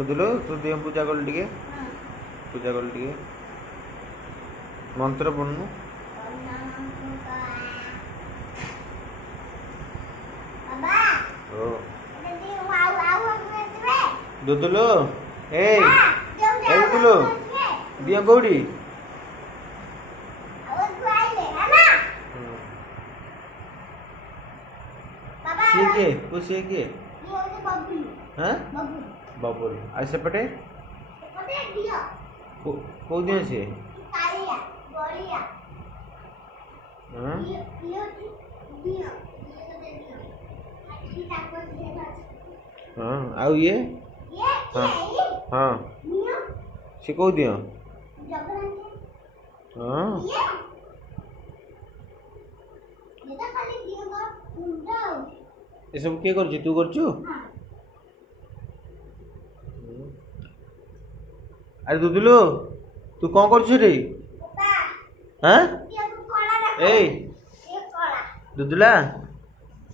ବୁଝିଲୁ ତୁ ଦିଅ ପୂଜା କଲୁ ଟିକେ ପୂଜା କଲୁ ଟିକେ ମନ୍ତ୍ର ପଢ଼ୁନୁ ଓ ଦୁଦୁଲୁ ଏଇ ଦୁଦୁଲୁ ଦିଅ କୋଉଠି ସିଏ କିଏ ତୁ ସିଏ କିଏ हाँ बबुल आ सेपटे को दियो से हाँ हाँ आउ ये हाँ हाँ से को दियो हाँ ये सब के करछु तू करछु अरे दुदुलू तू कौन कर रे हाँ ए दुदुला